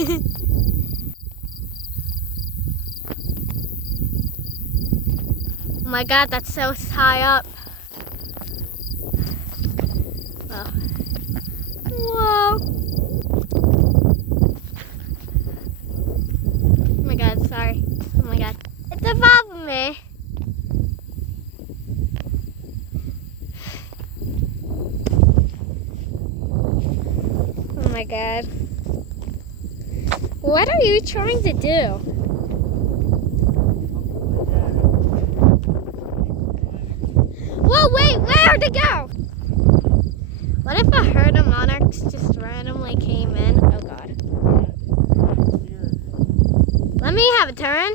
Oh my God, that's so high up. Oh. Whoa. Oh my God, sorry. Oh my God. It's above me. Oh my God. What are you trying to do? Whoa, wait, where'd it go? What if a herd of monarchs just randomly came in? Oh God. Let me have a turn.